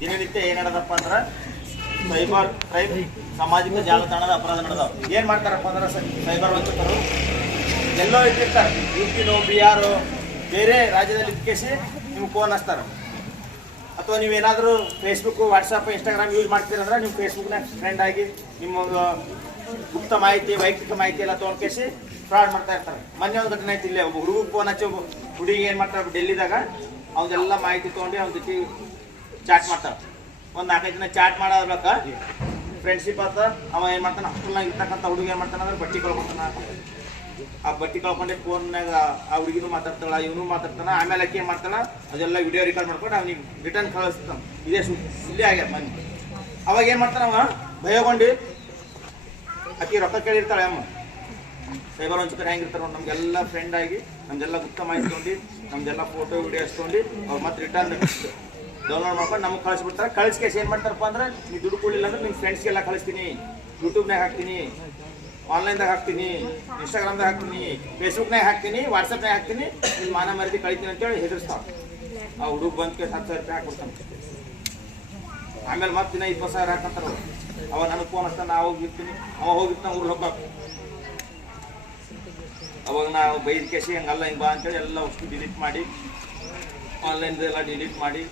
ದಿನನಿತ್ಯ ಏನ್ ನಡೆದಪ್ಪ ಅಂದ್ರೆ ಸೈಬರ್ ಕ್ರೈಮ್ ಸಾಮಾಜಿಕ ಜಾಲತಾಣದ ಅಪರಾಧ ನಡೆದಾವ. ಏನ್ ಮಾಡ್ತಾರಪ್ಪ ಅಂದ್ರೆ ಸೈಬರ್ ವಂಚಕರು ಎಲ್ಲೋ ಇಟ್ಟಿರ್ತಾರೆ, ಯುಪಿನೋ ಬಿಹಾರೋ ಬೇರೆ ರಾಜ್ಯದಲ್ಲಿ ಇಟ್ಕೇಸಿ ನಿಮ್ಗೆ ಫೋನ್ ಹಚ್ತಾರೆ. ಅಥವಾ ನೀವೇನಾದರೂ ಫೇಸ್ಬುಕ್ ವಾಟ್ಸಪ್ ಇನ್ಸ್ಟಾಗ್ರಾಮ್ ಯೂಸ್ ಮಾಡ್ತೀರಂದ್ರೆ ನೀವು ಫೇಸ್ಬುಕ್ನಾಗ ಫ್ರೆಂಡ್ ಆಗಿ ನಿಮ್ಮ ಗುಪ್ತ ಮಾಹಿತಿ ವೈಯಕ್ತಿಕ ಮಾಹಿತಿ ಎಲ್ಲ ತೊಗೊಂಡ್ಕೇಸಿ ಫ್ರಾಡ್ ಮಾಡ್ತಾ ಇರ್ತಾರೆ. ಮೊನ್ನೆ ಒಂದು ಘಟನೆ ಆಯ್ತು, ಇಲ್ಲೇ ಒಬ್ಬ ಹುಡುಗಿಗೆ ಫೋನ್ ಹಚ್ಚಿ ಹುಡುಗಿ ಏನು ಮಾಡ್ತಾರೆ ಡೆಲ್ಲಿದಾಗ ಅವನ್ನೆಲ್ಲ ಮಾಹಿತಿ ತೊಗೊಂಡು ಅವ್ನ ಜೊತೆ ಚಾಟ್ ಮಾಡ್ತಾರೆ. ಒಂದು 4-5 ದಿನ ಚಾಟ್ ಮಾಡೋದ್ಬೇಕ ಫ್ರೆಂಡ್ಶಿಪ್ ಆತ. ಅವ ಏನು ಮಾಡ್ತಾನೆ, ಹಾಸ್ಟೆಲ್ನಾಗ ಇರ್ತಕ್ಕಂಥ ಹುಡುಗಿ ಏನು ಮಾಡ್ತಾನೆ ಅಂದ್ರೆ ಬಟ್ಟೆ ಕಳ್ಕೊತಾನ. ಆ ಬಟ್ಟೆ ಕಳ್ಕೊಂಡೆ ಫೋನ್ನಾಗ ಆ ಹುಡುಗಿನೂ ಮಾತಾಡ್ತಾಳ, ಇವನು ಮಾತಾಡ್ತಾನ. ಆಮೇಲೆ ಆಕೆ ಏನು ಮಾಡ್ತಾನ, ಅದೆಲ್ಲ ವಿಡಿಯೋ ರೆಕಾರ್ಡ್ ಮಾಡ್ಕೊಂಡು ಅವ್ನಿಗೆ ರಿಟರ್ನ್ ಕಳಿಸ್ತಾನೆ. ಇದೇ ಇಲ್ಲೇ ಆಗ್ಯಾರ ಮನೆ. ಅವಾಗ ಏನು ಮಾಡ್ತಾನ, ಅವ ಭಯಗೊಂಡು ಆಕೆ ರೊಕ್ಕ ಕೇಳಿರ್ತಾಳೆ. ಅಮ್ಮ ಸೈಬರ್ ವಂಚಕರು ಹೆಂಗಿರ್ತಾರೆ ನೋಡಿ, ನಮಗೆಲ್ಲ ಫ್ರೆಂಡ್ ಆಗಿ ನಮ್ದೆಲ್ಲ ಗುಪ್ತ ಮಾಹಿತಿ ತೊಗೊಂಡು ನಮ್ದೆಲ್ಲ ಫೋಟೋ ವಿಡಿಯೋಸ್ ತೊಗೊಂಡು ಅವ್ರು ಮತ್ತೆ ರಿಟರ್ನ್ ಡೌನ್ಲೋಡ್ ಮಾಡ್ಕೊಂಡು ನಮಗೆ ಕಳಿಸ್ಬಿಡ್ತಾರೆ. ಕಳಿಸ್ಕೇಸ್ ಏನು ಮಾಡ್ತಾರಪ್ಪ ಅಂದ್ರೆ, ನೀವು ದುಡ್ಡು ಕೊಡಲಿಲ್ಲ ಅಂದ್ರೆ ನಿಮ್ಮ ಫ್ರೆಂಡ್ಸ್ಗೆಲ್ಲ ಕಳಿಸ್ತೀನಿ, ಯೂಟ್ಯೂಬ್ನಾಗ ಹಾಕ್ತೀನಿ, ಆನ್ಲೈನ್ದಾಗ ಹಾಕ್ತೀನಿ, ಇನ್ಸ್ಟಾಗ್ರಾಮ್ದಾಗ ಹಾಕ್ತೀನಿ, ಫೇಸ್ಬುಕ್ನಾಗ ಹಾಕ್ತೀನಿ, ವಾಟ್ಸಪ್ನಾಗ ಹಾಕ್ತೀನಿ, ನಿಮ್ಮ ಮಾನ ಮರ್ಯಾದೆ ಕಳಿತೀನಿ ಅಂತೇಳಿ ಹೆದರ್ಸ್ತಾವೆ. ಆ ಹುಡುಗ ಬಂದ್ಕೆ 10,000 ರೂಪಾಯಿ ಹಾಕ್ಬಿಡ್ತಾನೆ. ಆಮೇಲೆ ಮತ್ತೆ ದಿನ 20,000 ಹಾಕಂತಾರೆ. ಅವ ನನಗೆ ಫೋನ್ ಹಚ್ತಾನೆ, ನಾ ಹೋಗಿರ್ತೀನಿ, ಅವ ಹೋಗಿರ್ತಾನೆ ಊರು ಹೋಗ್ಬೇಕು. ಅವಾಗ ನಾವು ಬೈದ ಕೇಸಿ ಹಂಗಲ್ಲ ಹಿಂಗೆ ಬಾ ಅಂತೇಳಿ ಎಲ್ಲ ವಸ್ತು ಡಿಲೀಟ್ ಮಾಡಿ, ಆನ್ಲೈನ್ದೆಲ್ಲ ಡಿಲೀಟ್ ಮಾಡಿ,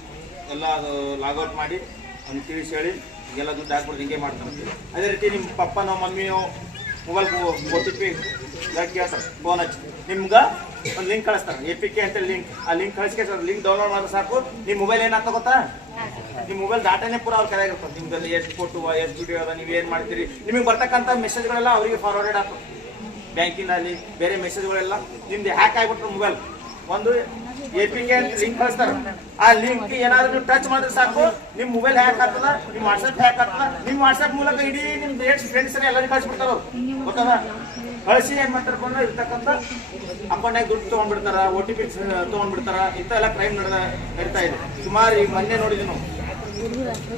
ಎಲ್ಲ ಅದು ಲಾಗೌಟ್ ಮಾಡಿ ಅವ್ನು ತಿಳಿಸಿ ಹೇಳಿ ಎಲ್ಲ ದುಡ್ಡು ಹಾಕ್ಬಿಡ್ದು ಹಿಂಗೆ ಮಾಡ್ತಾರೆ. ಅದೇ ರೀತಿ ನಿಮ್ಮ ಪಪ್ಪ ನಮ್ಮ ಮಮ್ಮಿಯೋ ಮೊಬೈಲ್ OTP ಕೇಳ್ತಾರೆ, ಫೋನ್ ಹಚ್ಚಿ ನಿಮ್ಗೆ ಒಂದು ಲಿಂಕ್ ಕಳಿಸ್ತಾರೆ, APK ಅಂತೇಳಿ ಲಿಂಕ್. ಆ ಲಿಂಕ್ ಕಳಿಸ್ಕೆ ಲಿಂಕ್ ಡೌನ್ಲೋಡ್ ಮಾಡಿದ್ರೆ ಸಾಕು, ನಿಮ್ಮ ಮೊಬೈಲ್ ಏನಾಗ್ತಾ ಗೊತ್ತಾ, ನಿಮ್ಮ ಮೊಬೈಲ್ ಡಾಟಾನೇ ಪೂರ ಅವ್ರ ಕರೆಯಾಗಿರ್ತದೆ. ನಿಮ್ದಲ್ಲಿ ಎಷ್ಟು ಫೋಟೋ ಎಷ್ಟು ವಿಡಿಯೋ ಅದ, ನೀವು ಏನು ಮಾಡ್ತೀರಿ, ನಿಮಗೆ ಬರ್ತಕ್ಕಂಥ ಮೆಸೇಜ್ಗಳೆಲ್ಲ ಅವರಿಗೆ ಫಾರ್ವರ್ಡೆಡ್ ಆಗ್ತದೆ. ಬ್ಯಾಂಕಿನಲ್ಲಿ ಬೇರೆ ಮೆಸೇಜ್ಗಳೆಲ್ಲ ನಿಮ್ದು ಹ್ಯಾಕ್ ಆಗಿಬಿಟ್ರೆ ಮೊಬೈಲ್ ಒಂದು APK ಅಂತ ಲಿಂಕ್ ಕಳಿಸ್ತಾರೆ. ಆ ಲಿಂಕ್ ಏನಾದ್ರು ನೀವು ಟಚ್ ಮಾಡಿದ್ರೆ ಸಾಕು, ನಿಮ್ಮ ಮೊಬೈಲ್ ಹ್ಯಾಕ್ ಆಗ್ತದ, ನಿಮ್ಮ ವಾಟ್ಸಪ್ ಹ್ಯಾಕ್ ಆಗ್ತದ. ನಿಮ್ಮ ವಾಟ್ಸಪ್ ಮೂಲಕ ಇಡೀ ನಿಮ್ದು ಎಷ್ಟು ಫ್ರೆಂಡ್ಸ್ ಎಲ್ಲರಿಗೂ ಕಳಿಸ್ಬಿಡ್ತಾರ. ಗೊತ್ತದ ಕಳಿಸಿ ಏನು ಮಾಡ್ತಾರಪ್ಪ ಅಂದ್ರೆ ಇರ್ತಕ್ಕಂಥ ಅಕೌಂಟ್ನಾಗ ದುಡ್ಡು ತೊಗೊಂಡ್ಬಿಡ್ತಾರ, OTP ತೊಗೊಂಡ್ಬಿಡ್ತಾರ. ಇಂಥ ಎಲ್ಲ ಕ್ರೈಮ್ ನಡೀತಾ ಇದೆ. ಸುಮಾರು ಈಗ ಮೊನ್ನೆ ನೋಡಿದ್ವಿ ನಾವು,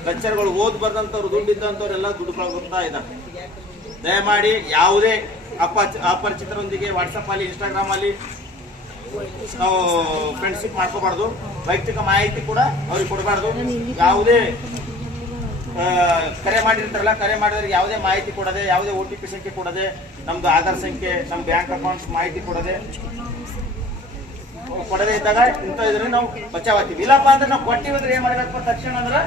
ಲೆಕ್ಚರ್ಗಳು ಓದ್ ಬರ್ದಂಥವ್ರು ದುಡ್ಡು ಇದ್ದಂಥವ್ರೆಲ್ಲ ದುಡ್ಡು ಕಳ್ಕೊತಾ ಇದ್ದಾರೆ. ದಯಮಾಡಿ ಯಾವುದೇ ಅಪರಿಚಿತರೊಂದಿಗೆ ವಾಟ್ಸಪ್ ಅಲ್ಲಿ ಇನ್ಸ್ಟಾಗ್ರಾಮ್ ಅಲ್ಲಿ ನಾವು ಫ್ರೆಂಡ್ಶಿಪ್ ಮಾಡ್ಕೋಬಾರ್ದು. ವೈಯಕ್ತಿಕ ಮಾಹಿತಿ ಕೂಡ ಅವ್ರಿಗೆ ಕೊಡಬಾರ್ದು. ಯಾವುದೇ ಕರೆ ಮಾಡಿರ್ತಾರಲ್ಲ, ಕರೆ ಮಾಡಿದ್ರೆ ಯಾವುದೇ ಮಾಹಿತಿ ಕೊಡದೆ, ಯಾವುದೇ OTP ಸಂಖ್ಯೆ ಕೊಡದೆ, ನಮ್ದು ಆಧಾರ್ ಸಂಖ್ಯೆ, ನಮ್ಮ ಬ್ಯಾಂಕ್ ಅಕೌಂಟ್ಸ್ ಮಾಹಿತಿ ಕೊಡದೆ ಇದ್ದಾಗ ಇಂಥ ಇದ್ರೆ ನಾವು ಬಚಾವಾಗ್ತೀವಿ. ಇಲ್ಲಪ್ಪ ಅಂದ್ರೆ ನಾವು ಕೊಟ್ಟಿದ್ರೆ ಏನ್ ಮಾಡ್ಬೇಕು ತಕ್ಷಣ ಅಂದ್ರೆ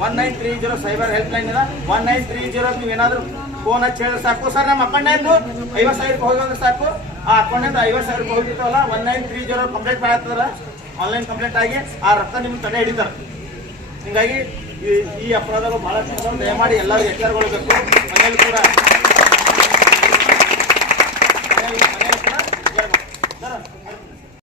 1930 ಸೈಬರ್ ಹೆಲ್ಪ್ ಲೈನ್ ಇದೆ. 1930 ನೀವು ಏನಾದ್ರು ಫೋನ್ ಹಚ್ಚಿ ಹೇಳಿದ್ರೆ ಸಾಕು, ಸರ್ ನಮ್ಮ ಅಕೌಂಟ್ನಾಗ 50,000 ಹೋಗಿದ್ರೆ ಸಾಕು. ಆ ಅಕೌಂಟ್ನಿಂದ 50,000 ಹೋಗಿರ್ತಾವಲ್ಲ, 1930 ಕಂಪ್ಲೇಂಟ್ ಮಾಡ್ತಾರ. ಆನ್ಲೈನ್ ಕಂಪ್ಲೇಂಟ್ ಆಗಿ ಆ ರೊಕ್ಕ ನಿಮ್ಗೆ ತಡೆ ಹಿಡಿತಾರೆ. ಹಿಂಗಾಗಿ ಈ ಅಪರಾಧಗಳು ಬಹಳ ದಯಮಾಡಿ ಎಲ್ಲರೂ ಎಚ್ಚರಗೊಳ್ಳಬೇಕು. ಮನೆಯಲ್ಲಿ ಕೂಡ